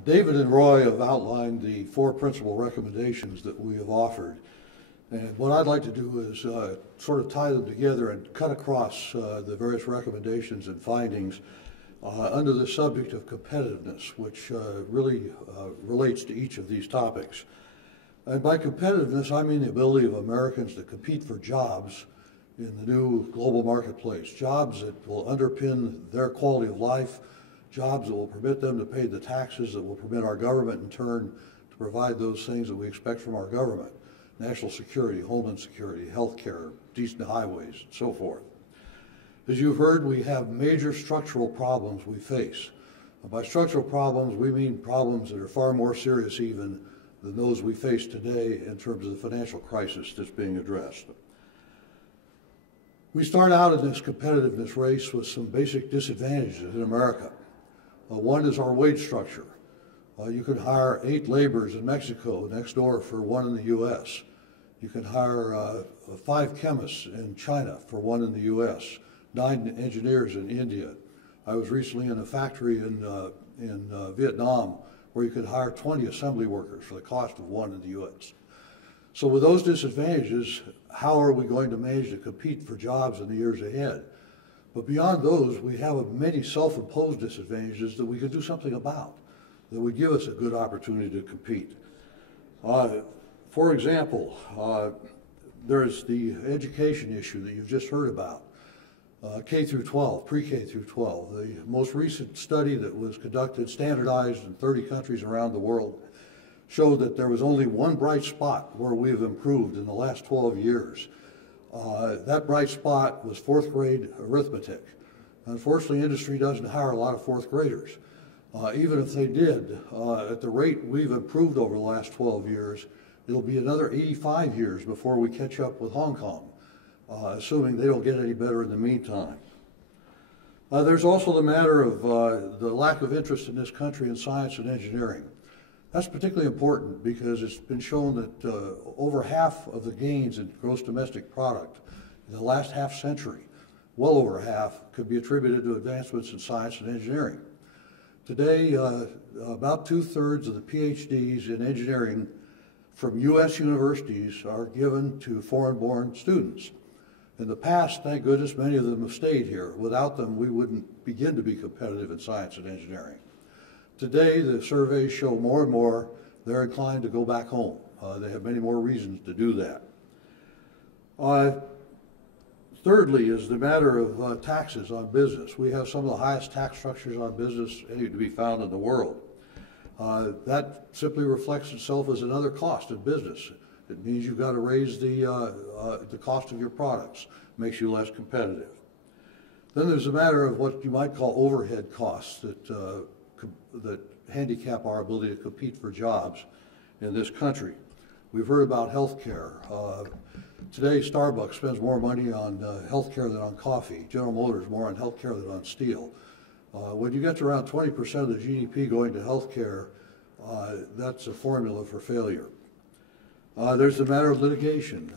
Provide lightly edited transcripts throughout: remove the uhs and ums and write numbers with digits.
David and Roy have outlined the four principal recommendations that we have offered. And what I'd like to do is sort of tie them together and cut across the various recommendations and findings under the subject of competitiveness, which really relates to each of these topics. And by competitiveness, I mean the ability of Americans to compete for jobs in the new global marketplace, jobs that will underpin their quality of life, jobs that will permit them to pay the taxes that will permit our government in turn to provide those things that we expect from our government: national security, homeland security, health care, decent highways, and so forth. As you've heard, we have major structural problems we face. By structural problems, we mean problems that are far more serious even than those we face today in terms of the financial crisis that's being addressed. We start out in this competitiveness race with some basic disadvantages in America. One is our wage structure. You can hire 8 laborers in Mexico next door for 1 in the U.S. You can hire 5 chemists in China for 1 in the U.S., 9 engineers in India. I was recently in a factory in Vietnam where you could hire 20 assembly workers for the cost of 1 in the U.S. So with those disadvantages, how are we going to manage to compete for jobs in the years ahead? But beyond those, we have many self-imposed disadvantages that we could do something about, that would give us a good opportunity to compete. For example, there's the education issue that you've just heard about, K through 12, pre-K through 12. The most recent study that was conducted, standardized in 30 countries around the world, showed that there was only one bright spot where we've improved in the last 12 years. That bright spot was 4th grade arithmetic. Unfortunately, industry doesn't hire a lot of 4th graders. Even if they did, at the rate we've improved over the last 12 years, it'll be another 85 years before we catch up with Hong Kong, assuming they don't get any better in the meantime. There's also the matter of the lack of interest in this country in science and engineering. That's particularly important because it's been shown that over half of the gains in gross domestic product in the last half century, well over half, could be attributed to advancements in science and engineering. Today, about 2/3 of the PhDs in engineering from U.S. universities are given to foreign-born students. In the past, thank goodness, many of them have stayed here. Without them, we wouldn't begin to be competitive in science and engineering. Today, the surveys show more and more they're inclined to go back home. They have many more reasons to do that. Thirdly is the matter of taxes on business. We have some of the highest tax structures on business to be found in the world. That simply reflects itself as another cost in business. It means you've got to raise the cost of your products, makes you less competitive. Then there's a matter of what you might call overhead costs that handicap our ability to compete for jobs in this country. We've heard about health care. Today, Starbucks spends more money on health care than on coffee. General Motors more on health care than on steel. When you get to around 20% of the GDP going to health care, that's a formula for failure. There's the matter of litigation.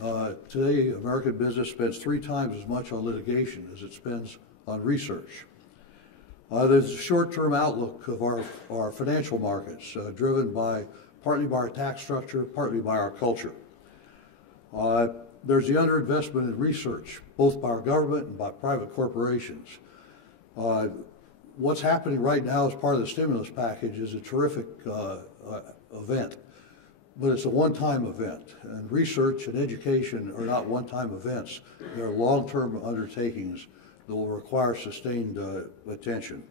Today, American business spends 3 times as much on litigation as it spends on research. There's a short-term outlook of our financial markets, driven partly by our tax structure, partly by our culture. There's the underinvestment in research, both by our government and by private corporations. What's happening right now as part of the stimulus package is a terrific event, but it's a one-time event. And research and education are not one-time events. They're long-term undertakings that will require sustained attention.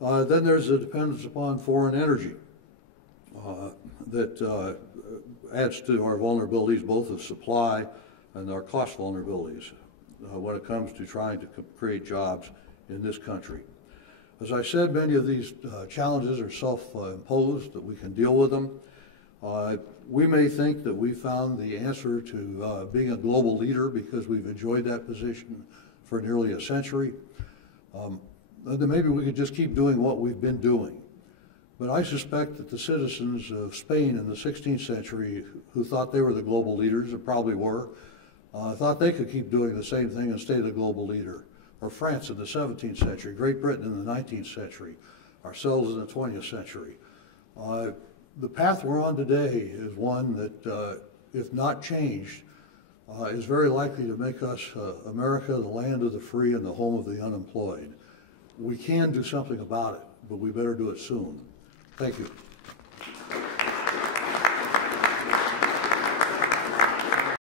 Then there's the dependence upon foreign energy that adds to our vulnerabilities, both of supply and our cost vulnerabilities when it comes to trying to create jobs in this country. As I said, many of these challenges are self-imposed, that we can deal with them. We may think that we found the answer to being a global leader because we've enjoyed that position for nearly a century. Then maybe we could just keep doing what we've been doing. But I suspect that the citizens of Spain in the 16th century, who thought they were the global leaders, and probably were, thought they could keep doing the same thing and stay the global leader. Or France in the 17th century, Great Britain in the 19th century, ourselves in the 20th century. The path we're on today is one that, if not changed, is very likely to make us America the land of the free and the home of the unemployed. We can do something about it, but we better do it soon. Thank you.